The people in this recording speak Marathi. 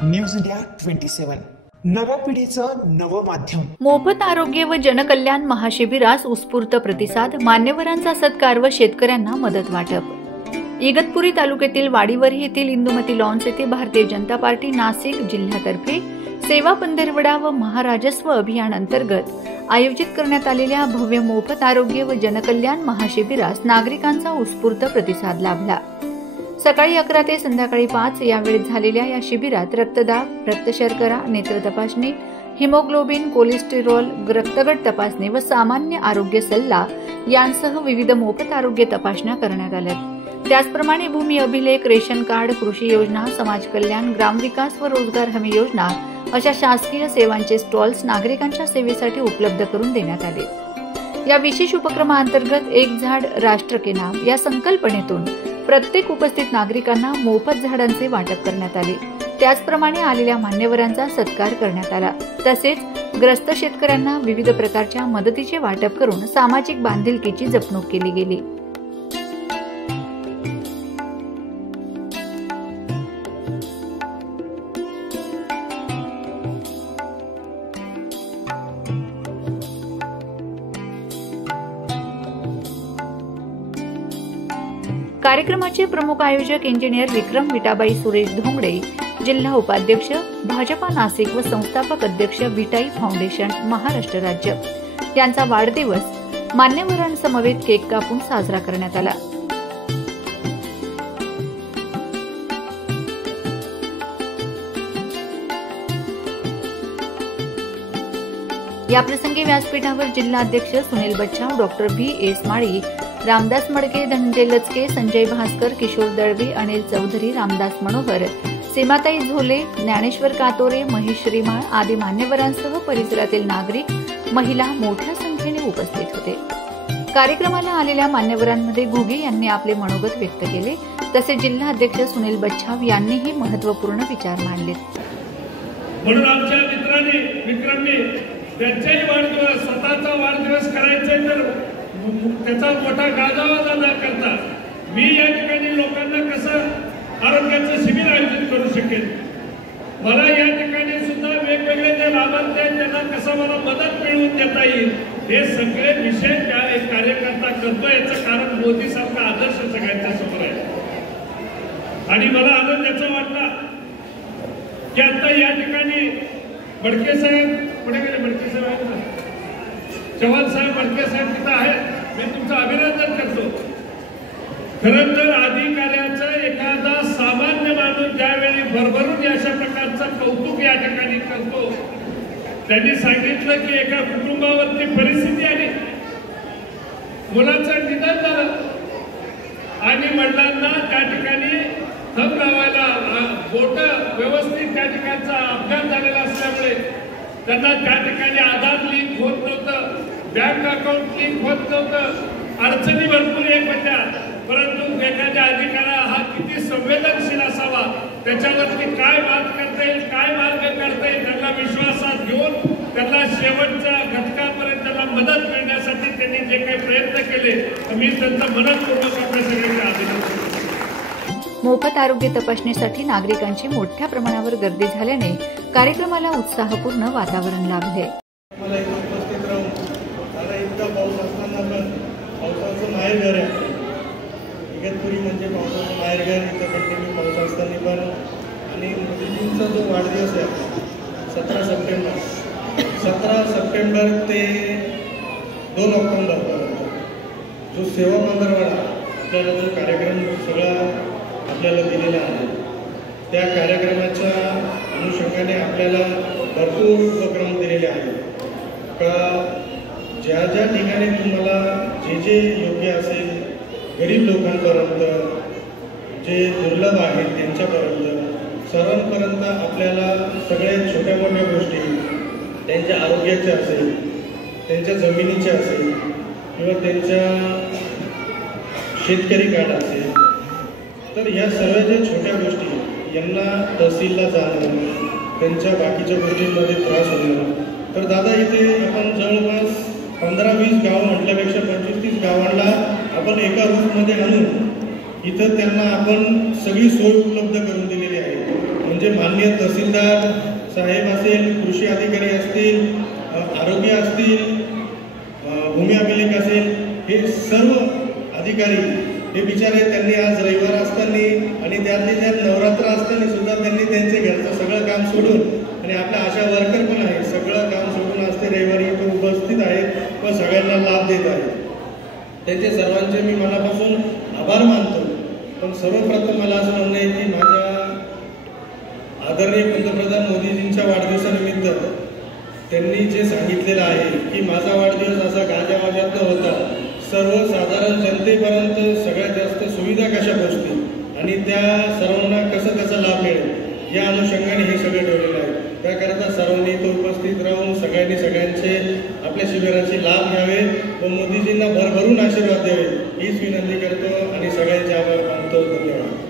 न्यूज इंडिया 27 नव्या पिढीचं नवं माध्यम। मोफत आरोग्य व जनकल्याण महाशिबिरास उत्स्फूर्त प्रतिसाद, मान्यवरांचा सत्कार व शेतकऱ्यांना मदत वाटप। इगतपुरी तालुक्यातील वाडीवरी येथील इंदुमती लॉन्स येथे भारतीय जनता पार्टी नाशिक जिल्ह्यातर्फे सेवा पंधरवडा व महाराजस्व अभियान अंतर्गत आयोजित करण्यात आलेल्या भव्य मोफत आरोग्य व जनकल्याण महाशिबिरास नागरिकांचा उत्स्फूर्त प्रतिसाद लाभला। सकाळी 11 ते संध्याकाळी 5 या वेळेत झालेल्या या शिबिरात रक्तदाब, रक्तशर्करा, नेत्र तपासणी, हिमोग्लोबिन, कोलेस्टेरॉल, रक्तगट तपासणी व सामान्य आरोग्य सल्ला यांसह विविध मोफत आरोग्य तपासण्या करण्यात आल्या। त्याचप्रमाणे भूमी अभिलेख, रेशन कार्ड, कृषी योजना, समाज कल्याण, ग्रामविकास व रोजगार हमी योजना अशा शासकीय सेवांचे स्टॉल्स नागरिकांच्या सेवेसाठी उपलब्ध करून देण्यात आले। या विशेष उपक्रमाअंतर्गत एक झाड राष्ट्र के नाम या संकल्पनेतून प्रत्येक उपस्थित नागरिकांना मोफत झाडांचे वाटप करण्यात आले। त्याचप्रमाणे आलेल्या मान्यवरांचा सत्कार करण्यात आला। तसेच ग्रस्त शेतकऱ्यांना विविध प्रकारच्या मदतीचे वाटप करून सामाजिक बांधिलकीची जपणूक केली गेली। कार्यक्रमाचे प्रमुख आयोजक इंजिनियर विक्रम विटाबाई सुरेश धोंगडे, जिल्हा उपाध्यक्ष भाजपा नाशिक व संस्थापक अध्यक्ष विटाई फाउंडेशन महाराष्ट्र राज्य यांचा वाढदिवस मान्यवरांसमवेत केक कापून साजरा करण्यात आला। याप्रसंगी व्यासपीठावर जिल्हाध्यक्ष सुनील बच्छाव, डॉक्टर V.S. माळी, रामदास मडके, धनंजय लचके, संजय भास्कर, किशोर दळवी, अनिल चौधरी, रामदास मनोहर, सीमाताई झोले, ज्ञानेश्वर कातोरे, महेश श्रीमाळ आदी मान्यवरांसह परिसरातील नागरिक, महिला मोठ्या संख्येने उपस्थित होते। कार्यक्रमाला आलेल्या मान्यवरांमध्ये घुगे यांनी आपले मनोगत व्यक्त केले, तसेच जिल्हाध्यक्ष सुनील बच्छाव यांनीही महत्त्वपूर्ण विचार मांडले। म्हणून आमच्या विक्रमने त्यांचाही वाढदिवस, स्वतःचा वाढदिवस करायचा तर त्याचा मोठा गाजावाजा न करता मी या ठिकाणी लोकांना कसं आरोग्याचं शिबिर आयोजित करू शकेल, मला या ठिकाणी सुद्धा वेगवेगळे जे लाभार्थी आहेत त्यांना कसं मला मदत मिळवून देता येईल, हे सगळे विषय त्या एक कार्यकर्ता करतो। याचं कारण मोदी सारखा आदर्श सगळ्यांच्या समोर आहे। आणि मला आनंद याचा वाटला की आता या ठिकाणी मडके साहेब पुढे गेले, मडके साहेब आहेत ना, चव्हाण साहेब, मडके साहेब तिथं आहेत, मी तुमचं अभिनंदन करतो। खरं तर अधिकाऱ्याचं एखादा सामान्य माणूस ज्यावेळी भरभरून अशा प्रकारचं कौतुक या ठिकाणी करतो, त्यांनी सांगितलं की एका कुटुंबावरती परिस्थिती आली, मुलाचं निधन झालं आणि वडिलांना त्या ठिकाणी थंब लावायला बोट व्यवस्थित त्या ठिकाणचा अपघात झालेला असल्यामुळे त्यांना त्या ठिकाणी आधार लिंक होत नव्हतं, बँक अकाउंट लिंक होत नव्हतं, अडचणी भरपूर एक होत्या। परंतु एखाद्या अधिकाऱ्या हा किती संवेदनशील असावा, त्याच्यावरती काय बात करता येईल, काय मार्ग काढता येईल, त्यांना विश्वासात घेऊन त्यांना शेवटच्या घटकापर्यंत त्यांना मदत मिळण्यासाठी त्यांनी जे काही प्रयत्न केले, मी त्यांचा मनपूर्वक आपल्या सगळ्यांचे अभिनंदन करतो। मोफत आरोग्य तपासणीसाठी नागरिकांची मोठ्या प्रमाणावर गर्दी झाल्याने कार्यक्रमाला उत्साहपूर्ण वातावरण लाभले। पाऊस असताना पण पावसाचं माहेरघर आहे, इगतपुरी म्हणजे पावसाचं माहेरघर। इथं कंटिन्यू पाऊस असताना पण आणि मोदीजींचा जो वाढदिवस आहे 17 सप्टेंबर ते 2 ऑक्टोबर जो सेवा पंधरवडा आपल्याला जो कार्यक्रम सगळा आपल्याला दिलेला आहे, त्या कार्यक्रमाच्या अनुषंगाने आपल्याला भरपूर उपक्रम दिलेले आहेत का ज्या ज्या ठिकाणी तुम्हाला जे योग्य असेल, गरीब लोकांपर्यंत, जे दुर्लभ आहेत त्यांच्यापर्यंत, सर्वांपर्यंत आपल्याला सगळ्या छोट्या मोठ्या गोष्टी त्यांच्या आरोग्याच्या असेल, त्यांच्या जमिनीच्या असेल किंवा त्यांच्या शेतकरी कार्ड असेल, तर या सर्व ज्या छोट्या गोष्टी यांना तहसीलला जाणं, त्यांच्या बाकीच्या गोष्टींमध्ये त्रास होणं, तर दादा इथे आपण जवळपास 15-20 गावं म्हटल्यापेक्षा 25-30 गावांना आपण एका रूटमध्ये आणून इथं त्यांना आपण सगळी सोय उपलब्ध करून दिलेली आहे। म्हणजे माननीय तहसीलदार साहेब असेल, कृषी अधिकारी असतील, आरोग्य असतील, भूमी अभिलेख असेल, हे सर्व अधिकारी हे बिचारे त्यांनी आज रविवार असताना आणि त्यातले त्यात नवरात्र असताना सुद्धा त्यांनी त्यांचे घरचं सगळं काम सोडून आणि आपल्या आशा वर्कर पण आहे सगळं काम सोडून आज ते रविवारी इथं उपस्थित आहेत व सगळ्यांना लाभ देत आहेत. त्यांचे सर्वांचे मी मनापासून आभार मानतो. पण सर्वप्रथम मला असं म्हणणं आहे की माझ्या आदरणीय पंतप्रधान मोदीजींच्या वाढदिवसानिमित्त त्यांनी जे सांगितलेलं आहे की माझा वाढदिवस असा गाजावाजात न होता सर्वसाधारण जनतेपर्यंत सगळ्यात जास्त सुविधा कशा पोहोचतील आणि त्या सर्वांना कसा लाभ मिळेल या अनुषंगाने हे सगळं ठेवलेलं आहे. त्याकरता सर्वांनी इथं उपस्थित राहून सगळ्यांचे आपल्या शिबिराचे लाभ घ्यावे व मोदीजींना भरभरून आशीर्वाद द्यावे हीच विनंती करतो आणि सगळ्यांचे आभार मानतो. धन्यवाद.